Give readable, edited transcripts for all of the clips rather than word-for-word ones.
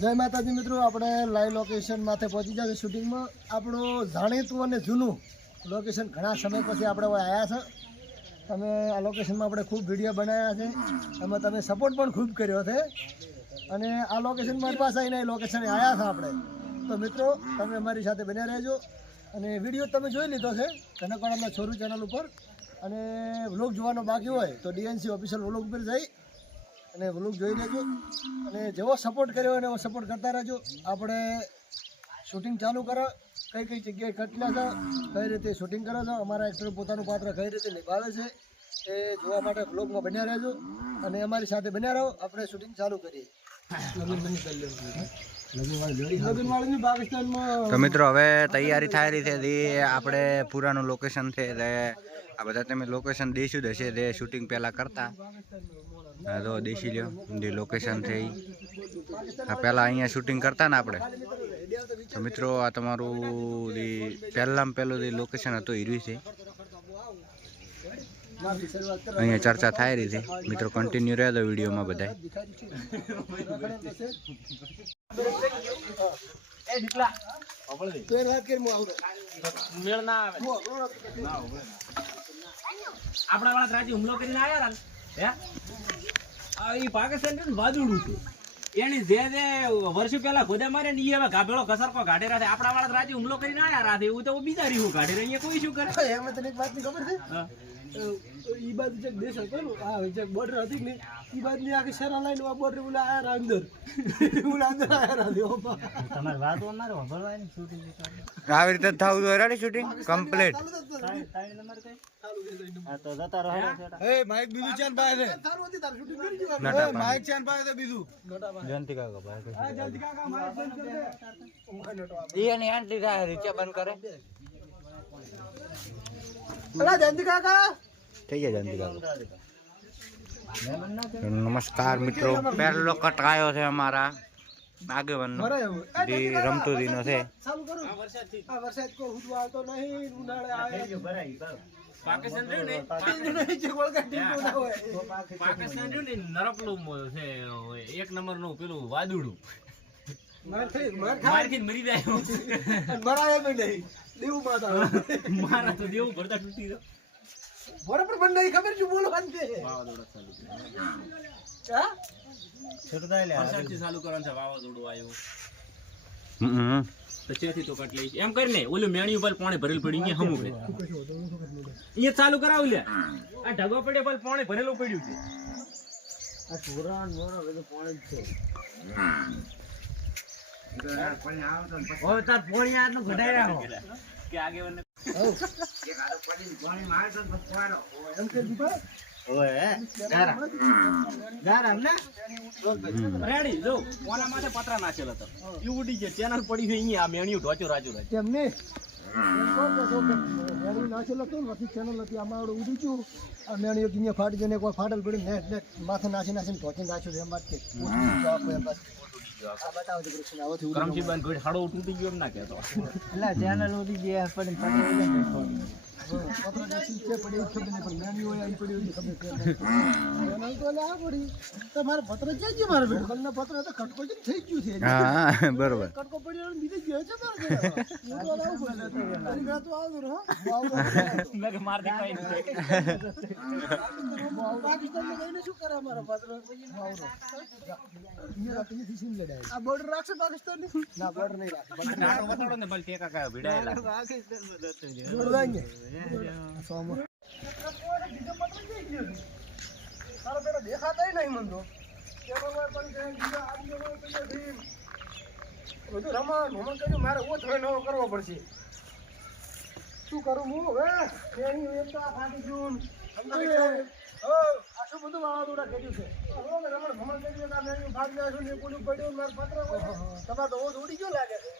જય માતાજી મિત્રો, આપણે લાઈવ લોકેશન માથે પહોંચી જાય શૂટિંગમાં. આપણું જાણીતું અને જૂનું લોકેશન ઘણા સમય પછી આપણે આવ્યા છે. તમે આ લોકેશનમાં આપણે ખૂબ વિડીયો બનાવ્યા છે, એમાં તમે સપોર્ટ પણ ખૂબ કર્યો છે. અને આ લોકેશન મારી પાસે આવીને લોકેશને આવ્યા છે આપણે. તો મિત્રો તમે અમારી સાથે બન્યા રહેજો. અને વિડીયો તમે જોઈ લીધો છે કનકવાડાના છોરું ચેનલ ઉપર. અને વ્લોગ જોવાનો બાકી હોય તો ડીએનસી ઓફિશિયલ વ્લોગ ઉપર જઈ અને વ્લોગ જોઈ લેજો. અને જેવો સપોર્ટ કર્યો હોય એવો સપોર્ટ કરતા રહેજો. આપણે શૂટિંગ ચાલુ કરો, કઈ કઈ જગ્યાએ કટલા છે, કઈ રીતે શૂટિંગ કરો છો, અમારા એક્ટર પોતાનું પાત્ર કઈ રીતે નિભાવે છે એ જોવા માટે વ્લોગમાં બન્યા રહેજો. અને અમારી સાથે બન્યા રહો. આપણે શૂટિંગ ચાલુ કરીએ. તો મિત્રો હવે તૈયારી થઈ રહી છે. આપણે પુરાનું લોકેશન છે એટલે આ બધા તમે લોકેશન દેશું હશે તે શૂટિંગ પહેલાં કરતા. તો દેશી લ્યો જે લોકેશન છે એ પહેલાં અહીંયા શૂટિંગ કરતા ને આપણે. તો મિત્રો આ તમારું જે પહેલાં પહેલું જે લોકેશન હતું હીરું છે. અહીંયા ચર્ચા થઈ રહી છે મિત્રો. કન્ટિન્યુ રહે તો વિડીયોમાં બધા. આપણા વાળા રાજ્ય હુમલો કરીને આવ્યા ને પાકિસ્તાન વાદળું છે એની જે વર્ષો પેલા ખોદા મારે ને હવે ગાભેળો ઘસરકો કાઢે રાખે. આપણા વાળા રાજ્ય હુમલો કરીને આવ્યા રાખે એવું તો બીજા રીવું કાઢે અહીંયા કોઈ શું કરે. એમાં તને એક વાતની ખબર છે? ઈ બાજુ જે દેશ હતો ને, આ જે બોર્ડર હતી ને, ઈ બાજુની આખી શેરા લાઈન બોર્ડર ઓલા આયા અંદર અંદર આયા તમારી વાત અમારે સાંભળવાની શૂટિંગ આવી રીતે થવું તો રેડી શૂટિંગ કમ્પ્લીટ. તો જતા રહે એ માઈક બીજું ચાન પાય છે. સારું હતી તાર શૂટિંગ કરી દીધું. એ માઈક ચાન પાય છે બીજું. જયંતિ કાકા ભાઈ હા જલ્દી કાકા માઈક બંધ કરી દે. ઈ એની આંટી થાય રીચે બંધ કરે. અલા જયંતિ કાકા થઈ ગયા જયંતિ કાકા. નમસ્કાર મિત્રો, પહેલો કટ આવ્યો છે અમારા આગેવાનનો જે રમતુદીનો છે. ચાલુ કરો. આ વરસાદ કોઈ ઉડવા આવતો નહીં. ઉનાળે આવે પાકિસ્તાન રહ્યું ને પાકિસ્તાન રહ્યું ને નરપલું છે એક નંબર નું પેલું વાદળું મારથી મરી જાય મરાય નહીં. દેવું માતા મારા તો દેવું ભરતા તૂટી ગયો. બરાબર પણ નહીં ખબર શું બોલવાનું છે. વરસાદથી ચાલુ કરવાનું છે. વાવાઝોડું આવ્યું તો ત્યાંથી તો કટ લઈ એમ કરીને ઓલું મેણી ઉપર પાણી ભરેલું પડ્યું અહીંયા હમું અહીંયા ચાલુ કરાવ લે. આ ઢગો પડ્યો પર પાણી ભરેલું પડ્યું છે. આ છોરા મોરા બધું પાણી જ છે. હવે તાર પાણી આટલું ઘટાઈ રાખો કે આગેવાન એમ કે દીપા રેડી જો કોના માથે પતરા નાખેલો હતો એ ઉડી છે. ચેનલ પડી છે અહીંયા આ મેણિયું ઢોચો રાજુ રાજ કેમ ને મેણી નાખેલો હતો નથી ચેનલ નથી. આમાં આવડે ઉડી ગયું. આ મેણીઓ કિંયા ફાટી જઈને કોઈ ફાટલ પડી નેટ નેટ માથે નાખી નાખીને ઢોચી નાખ્યું છે. એમ વાત કે આ બતાવો તો કૃષ્ણ આવો થી કરમજીબાન ઘોડ હાડો તૂટી ગયો એમ ના કહેતો. એટલે ચેનલ ઉડી ગયા પડી પત્ર નાખી છે પડી ખબર નહીં પણ મેણી હોય આવી પડી હોય ખબર છે. ચેનલ તો લા પડી તમારે પત્ર જઈ ગયો મારે બેટો. કલના પત્ર તો કટકો જ થઈ ગયું છે. હા બરોબર. કટકો પડ્યો બીજે ગયો છે મારે હું તો લાવું પડે તો આવજો હો મેં કે માર દેખાય નહીં. પાકિસ્તાનમાં જઈને શું કરે અમારા પત્ર આ બોર્ડર રાખશે પાકિસ્તાનની? ના બોર્ડર નહીં રાખે. નાટો બતાડો ને બલ ટેકા કાયો ભીડાયેલા બોર્ડર આંગે સોમો તારો પેલો દેખાતા નહીં મન તો બધું રમણ કર્યું. મારે ઓછો નવો કરવો પડશે. શું કરું હું હવે? ફાટી ગયું. આ શું બધું વાવાઝોડા કર્યું છે. રમણ ભમણ કર્યું. ફાટી જાય ને કોનું પડ્યું મારે પત્ર તમારે તો ઓછ ઉડી ગયો લાગે છે.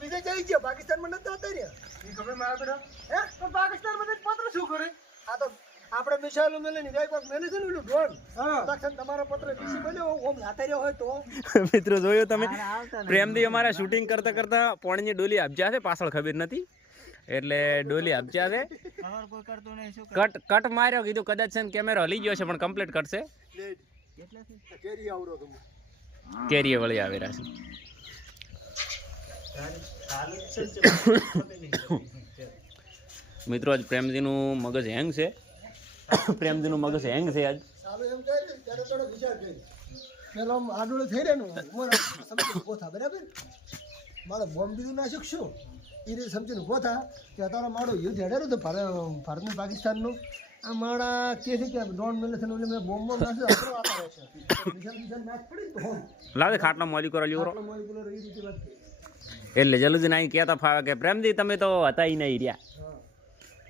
બીજે જઈ ગયો પાકિસ્તાનમાં નથી જતા રહ્યા. ખબર મારા બેટા હે તો પાકિસ્તાનમાં પત્ર શું કરે? આ તો આપણે મિસાઇલો મેલે ની જાય કોક મેલે છે ને ઓલું ડ્રોન. તમારો પત્ર ડીસી બન્યો ઓમ નાતા રહ્યો હોય તો મિત્રો જોયો તમે પ્રેમથી અમારા શૂટિંગ કરતા કરતા પોણીની ડોલી આપજા છે પાછળ ખબર નથી એટલે ડોલી આપજા છે. કટ માર્યો કીધું કદાચ છે કેમેરો હલી ગયો છે પણ કમ્પ્લીટ કરશે. કેરી આવડો તમે કેરીએ વળી આવેલા છે. મિત્રો આજ પ્રેમજીનું મગજ હેંગ છે. પ્રેમજીનું મગજ હેંગ છે આજ. સારું એમ કહે ને ત્યારે થોડો વિચાર કરી પેલો આમ આડોળે થઈ રહે ને સમજી ઉભો થા બરાબર મારો બોમ્બ બીજું ના શકશું એ રીતે સમજીને ઉભો થા કે અત્યારે મારો યુદ્ધ હેડેલું તો ભારતનું પાકિસ્તાનનું આ મારા કે છે કે ડોન મિલેશન એટલે મેં બોમ્બ નાખ્યો આપણો આતા રહેશે બીજા મેચ પડી તો હોમ લાવે ખાટલો મોલી કરો લ્યો. આટલો મોલિક્યુલર એ રીતે વાત કરી. એટલે જલ્દી નહીં કહેતા ફાવે કે પ્રેમજી તમે તો હતા ય નહીં રહ્યા. હા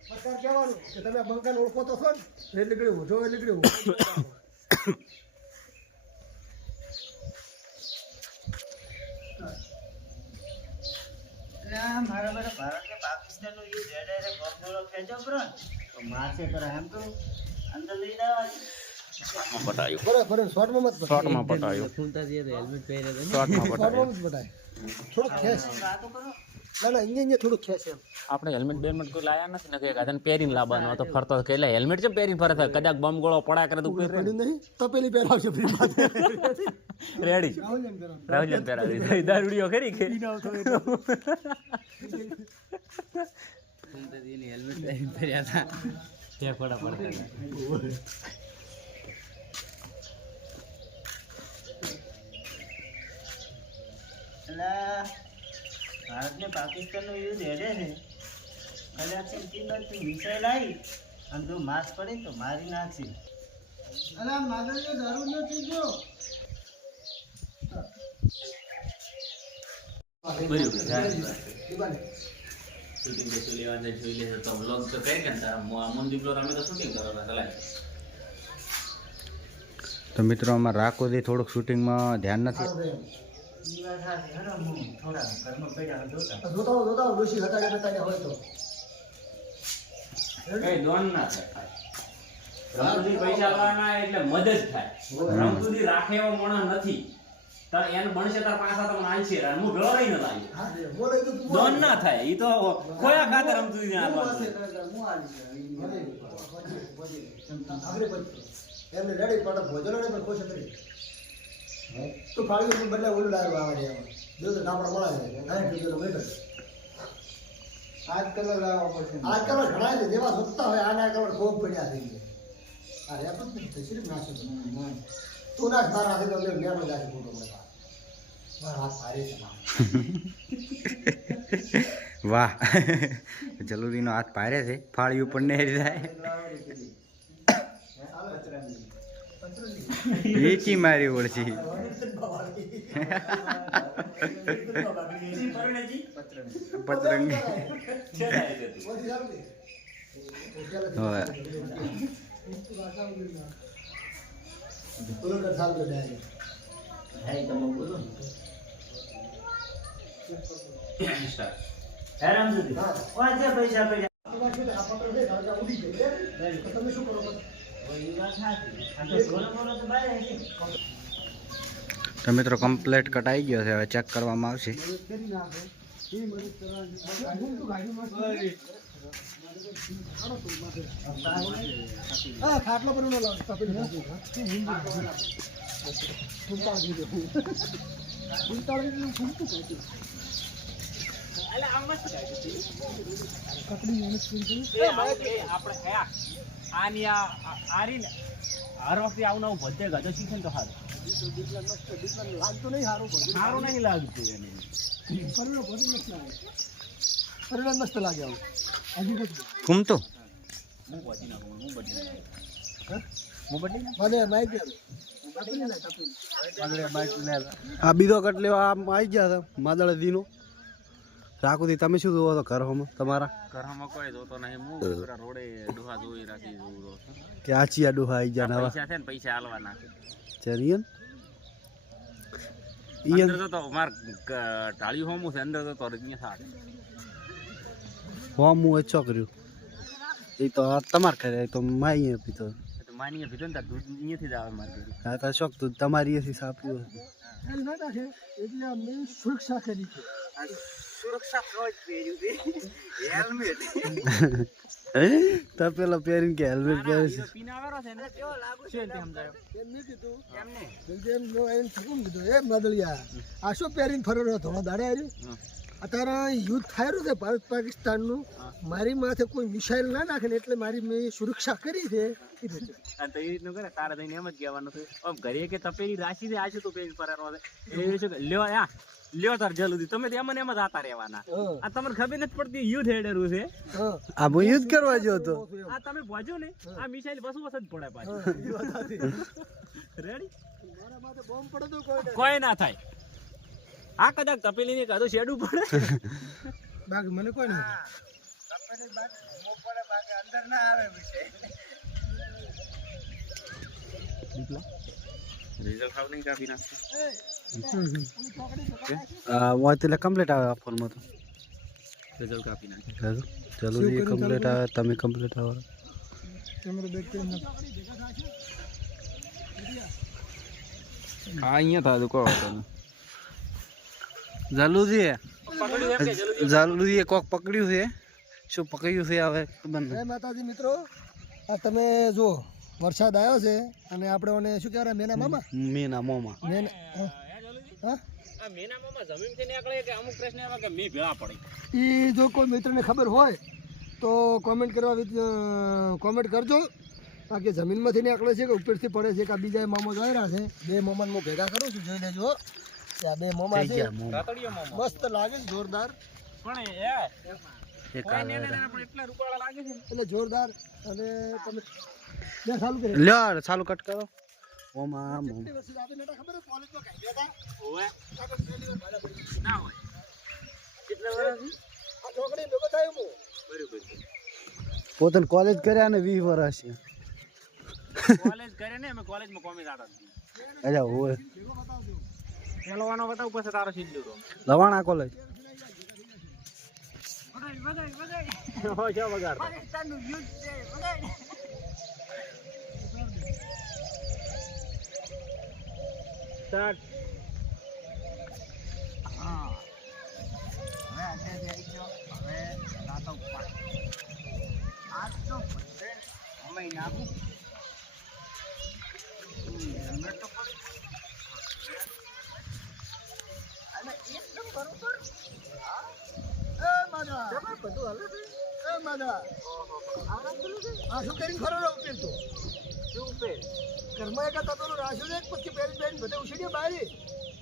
સરકાર કહેવાનું કે તમે આ બંકાને ઓળખો તો છો ને એટલે ગળ્યું ઉઠો એટલે ગળ્યું મારા બેટા ભારત ને પાકિસ્તાન નું યુદ્ધ હેડે રે ગોળો ખેંચો કરો તો મારશે કરે એમ કરું અંદર લઈ જવા પટાયું. બરાબર શોર્ટમાં મત બતાય. શોર્ટમાં પટાયું. શોર્ટમાં પટાયું. શોર્ટમાં જ બતાય થોડુંક ખેંચ વાતો કરો ના ના અહીંયા થોડુંક ખેંચ એમ આપણે હેલ્મેટ બેલ્મેટ કોઈ લાયા નથી ને કે ગાધન પહેરીને લાવવાનો હતો ફરતો કે એટલે હેલ્મેટ કેમ પહેરીને ફરે છે કદાચ બમ ગોળો પડા કરે તો પડ્યું નહીં તો પેલી પહેરાવશે ફ્રીમાં રેડી રાહુલ પહેરાવી દારૂડીઓ ખરી કે હેલ્મેટ પહેરીને ફર્યા હતા તે પડા પડતા એટલે ભારત ને પાકિસ્તાન નું યુદ્ધ હેડે છે કદાચ તિબ્બતથી મિસાઈલ આવી અને જો માર્ચ પડે તો મારી નાખશે અલા માદળીઓ દારૂ નથી ગયો શૂટિંગ તો લેવા જોઈ લે તો વ્લોગ તો કઈ કે તારા મંદિર બ્લોગ અમે તો શૂટિંગ કરવાના ચલાય. તો મિત્રો અમારે રાખોથી થોડુંક શૂટિંગમાં ધ્યાન નથી. ઈ વાત સાચી હેડો હું થોડા ઘરમાં પડ્યા જોતા જોતા ડોશી હટાડે બતાડ્યા હોય તો કઈ દોન ના થાય. રમતુજી પૈસા લાવવાના એટલે મદદ થાય. રમતુજી રાખે એવો માણસ નથી. તાર એને બનશે તાર પાછા તમને આલશે રાન હું ભેળો રહી ન લાવ્યો. હા રે બોલે તો તું દોન ના થાય. ઈ તો ખોયા ખાતર રમતુજી ને આલવાનું. આગળ પડી એમને રેડી પડે ભોજન ને પણ ખુશ કરી તો ફાળ્યું બદલે ઓલું લાવ્યું આવડે એમ જો તો નાપડા મળે છે ના કીધું બેઠો આજ કલર લાવવા પડશે આજ કલર ઘણા છે જેવા સત્તા હોય આના કલર ખૂબ પડ્યા થઈ ગયા આ રેપ જ નથી સિર્ફ નાશે તું ના માર નાખે તો મેં મેં જાશે ફોટો મળે મારા હાથ ભારે છે વાહ જલુરીનો હાથ ભારે છે ફાળ્યું પણ નહીં જાય વેચી મારી ઓળખી પતરંગી હવે હે તમે બોલો હેરામ સુધી ઓછા પૈસા પડ્યા તમે શું કરો ઈ વાત સાચી આ તો બોલો બોલો તો બહાર આવી તો મિત્રો કમ્પ્લીટ કટાઈ ગયો છે હવે ચેક કરવામાં આવશે. હા ખાટલો પર નો લાવ આની આરી હરવથી આવું નવું બધે ગજો શીખે ને તો સારું. લાગતું નહીં સારું સારું નહીં લાગતું એને. પરિણામ મસ્ત લાગે આવું હજી ઘૂમતો હું બચી નાખું હું બદલી નાખું મને માઇક આ બીજો કટ લેવા આમ આવી ગયા હતા માદળ દીનો રાખુથી તમે શું જોવો તો ઘર હોમાં તમારા ઘરમાં કોઈ જોતો નહીં હું રોડે ડોહા જોઈ રાખી જોઉં કે આચી આ ડોહા આવી ગયા નવા પૈસા છે ને પૈસા હાલવાના છે. ચરિયન અંદર તો માર ટાળ્યું હોમું છે અંદર તો રજની સાથે હોમ હું અચ્છો કર્યું એ તો તમારે કરે તો માઈ પીતો માનીએ પીધો ને દૂધ અહીંયાથી જ આવે મારે ઘરે. હા તો શોખ તું તમારી એથી સાપ્યું એટલે અમે સુરક્ષા કરી છે સુરક્ષા કવચ પહેર્યું છે હેલ્મેટ તપેલો પહેરીને કે હેલ્મેટ પહેરે છે પીને આવેલો છે ને કેવો લાગુ છે તે સમજાયો એમ નહીં કીધું એમને જલ્દી એમ નો એમ થયું કીધું એ મદલિયા આ શું પહેરીને ફરેલો ધોળો દાડે આવ્યું અત્યારે યુદ્ધ થયેલું છે ભારત પાકિસ્તાનનું મારી માથે કોઈ મિસાઇલ ના નાખે ને એટલે મારી મેં સુરક્ષા કરી છે એ રીતે. અને તો એ રીતનું કરે તારે થઈને એમ જ કહેવાનું છે આમ ઘરે કે તપેલી રાશી છે આશું તો પેલી ફરારવા છે એ શું લ્યો આ લ્યો તાર જલ્દી તમે તો એમ ને એમ જ આતા રહેવાના હા, આ તમને ખબર નથી પડતી યુદ્ધ હેડેરું છે હા, આ હું યુદ્ધ કરવા ગયો હતો આ તમે ભોજો ને આ મિસાઈલ બસ જ પડે પાછી હા, એ વાત સાચી. રેડી મારા માથે બોમ્બ પડે તો કોઈ નહીં. કોઈ ના થાય આ કદાચ તપેલી ને કાદો શેડું પડે બાકી મને કોઈ નહીં અંદર ના આવે વિશે રિઝલ્ટ ખાવ નહીં કાપી નાખશે એટલે કમ્પ્લીટ આવે આ ફોનમાં તો રિઝલ્ટ કાપી નાખે ચાલો એ કમ્પ્લીટ આવે તમે કમ્પ્લીટ આવે તમારો બેગ કેમ ના હા અહીંયા થાય કહો તમે જલ્દી પકડ્યું એમ કે જલ્દી જલ્દી કોક પકડ્યું છે શું પકડ્યું છે હવે ખબર નહીં જય માતાજી મિત્રો આ તમે જો વરસાદ આવ્યો છે અને આપણે ઓને શું કહેવાય મેના મામા મીના મોમાં મેન હા? હા આ મેનામાં જમીન થી નીકળે કે અમુક પ્રશ્ન એવા કે મે ભેળા પડી એ જો કોઈ મિત્રને ખબર હોય તો કોમેન્ટ કરવા કોમેન્ટ કરજો બાકી જમીનમાંથી નીકળે છે કે ઉપરથી પડે છે કે આ બીજા મોમો જોઈ રહ્યા છે બે મોમાને હું ભેગા કરું છું જોઈ લેજો કે આ બે મોમા છે રાતડીયો મામા મસ્ત લાગે છે જોરદાર પણ એ કોઈ ને પણ એટલા રૂપાળા લાગે છે ને એટલે જોરદાર અને તમે બે ચાલુ કરી લ્યો ચાલુ કટ કરો મોમાં મોમ કેટલી વર્ષથી આપણે નતા ખબર કોલેજમાં કાઈ ગયા હતા ઓવે આગળ પહેલી વાર ભાડા પડી ના હોય કેટલા વર્ષથી આ છોકરી ભેગો થયો હું બરોબર છે પોતાને કોલેજ કર્યા ને 20 વર્ષ છે કોલેજ કરે ને અમે કોલેજમાં કોમી જાતા અચ્છા હોય ભેગો બતાવજો પેલો વાનો બતાવ પછી તારો સીધો તો લવાણા કોલેજ હો જો વગાડ પાકિસ્તાનનું યુદ્ધ છે બરાબર સ્ટાર્ટ આ શું કરીને ફરો ઉપેર તો શું પે ઘરમાં એક હતા તો રાખ્યું છે પછી પહેરી પહેરી બધે ઉછીડ્યો બારી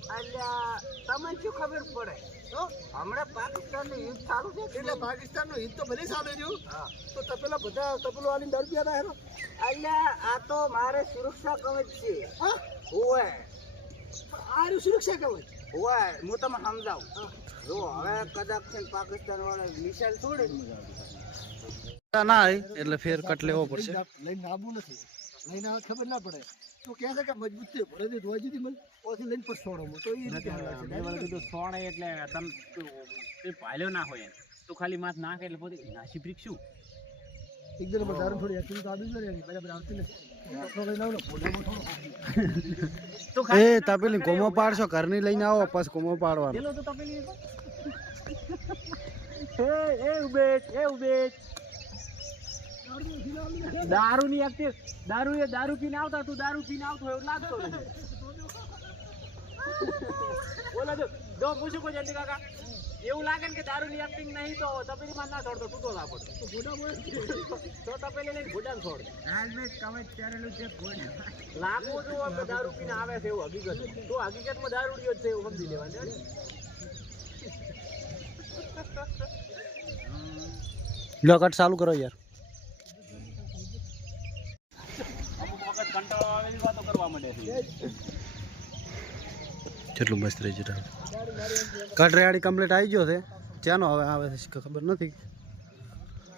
અલ્યા તમને શું ખબર પડે તો હમણાં પાકિસ્તાનનું યુદ્ધ ચાલુ છે એટલે પાકિસ્તાનનું હિત તો ભલે સામે રહ્યું તો તપેલા બધા તપેલો આલીને દર પીયા હેરો અલ્યા આ તો મારે સુરક્ષા કવચ છે હા ઓય આ રહ્યું સુરક્ષા કવચ ઓય હું તમને સમજાવું જો હવે કદાચ છે ને પાકિસ્તાન વાળા મિસાઇલ છોડે ના આવી એટલે ફેર કટ લેવો પડશે લઈને આવું નથી લઈને આવે ખબર ના પડે તો કહે છે કે મજબૂત છે ભરે દે ધોવા જીધી મને ઓથી લઈને પછી છોડો હું તો એ રીતે હાલે છે. મેં વળી કીધું સોડે એટલે તમ તે પાલ્યો ના હોય એમ. તું ખાલી માથ નાખે એટલે પોતે નાસી પ્રીક શું એકદમ પણ દારૂ થોડી એક્ટિંગ તો આવી જ રહી બરાબર આવતી નથી થોડો લઈને આવો ને ફોટામાં થોડો તું એ તપેલી કોમો પાડશો ઘરની લઈને આવો પછી કોમો પાડવાનો પેલો તો તપેલી એ ઉબેટ દારૂ ની એક્ટિવ દારૂ પીને આવતા તું દારૂ પીને આવતો હોય એવું લાગતો નથી બોલો જો પૂછું કોઈ જલ્દી કાકા એવું લાગે ને કે દારૂ ની એક્ટિંગ નહીં તો તપેલી માં ના છોડતો તૂટો ના પડે તો તપેલી લઈને ભૂડા છોડ હેલ્મેટ કવચ પહેરેલું છે લાગવું જો આપણે દારૂ પીને આવે છે એવું હકીકત તો હકીકતમાં દારૂડિયો જ છે એવું સમજી લેવાનું લો કટ ચાલુ કરો યાર અમુક વખત કંટાળો આવે એવી વાતો કરવા માંડે છે કેટલું મસ્ત રહી જતા કટ રેડી કમ્પ્લીટ આવી ગયો છે ચાનો હવે આવે છે ખબર નથી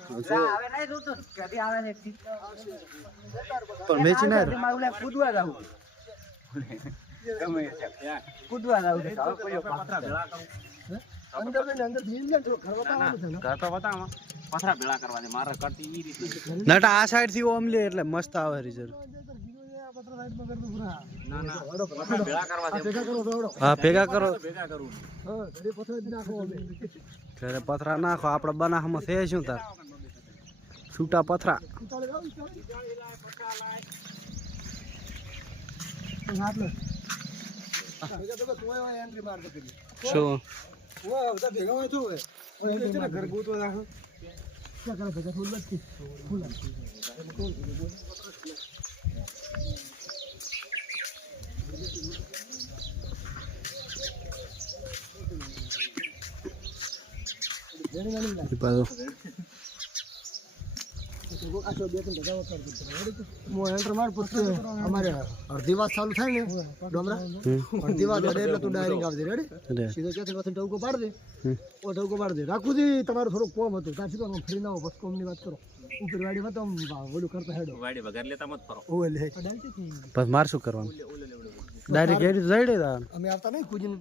હવે નહીં જોતું કદી આવે છે પણ વેચી ના મારે કૂદવા જાવું કૂદવા જાવું છે હવે કોઈ પથરા ભેળા કરું અંદર ને અંદર થઈ જાય તો ઘર બતાવવાનું છે ને ઘર તો બતાવો પથરા ભેળા કરવા દે મારે કરતી ઈ રીતે નટા આ સાઈડ થી ઓમ લે એટલે મસ્ત આવે રિઝલ્ટ હા ભેગા કરો હા ઘરે પથરા જ નાખો અમે ઘરે પથરા નાખો આપણે બનાવવામાં છે શું તાર છૂટા પથરા ઉતાળી લાવ, હાથ લે. ભેગા તો તોય હોય એન્ટ્રી માર દે પેલી. શું ઓય બધા ભેગા હોય તો હોય. ઓય એન્ટ્રી માર ઘર ગોતવા નાખો. ક્યાં કરે ભેગા ફૂલ નથી. ફૂલ પાછો અમારે અડધી વાત ચાલુ થાય ને ડોમરા અડધી વાત અડે એટલે તું ડાયરેક્ટ આવજે રેડી સીધો ક્યાંથી પાછો ટવકો પાડ દે ઓ ટવકો પાડ દે રાખું દી તમારું થોડુંક કોમ હતું ત્યાં સીધો ફરી ના બસ કોમની વાત કરો ઉપર વાડીમાં તો ઓલું કરતા હેડો વાડી વગર લેતા મત ફરો ઓલે બસ માર શું કરવાનું ડાયરેક્ટ એડી જઈ રે અમે આવતા નહીં કુજીને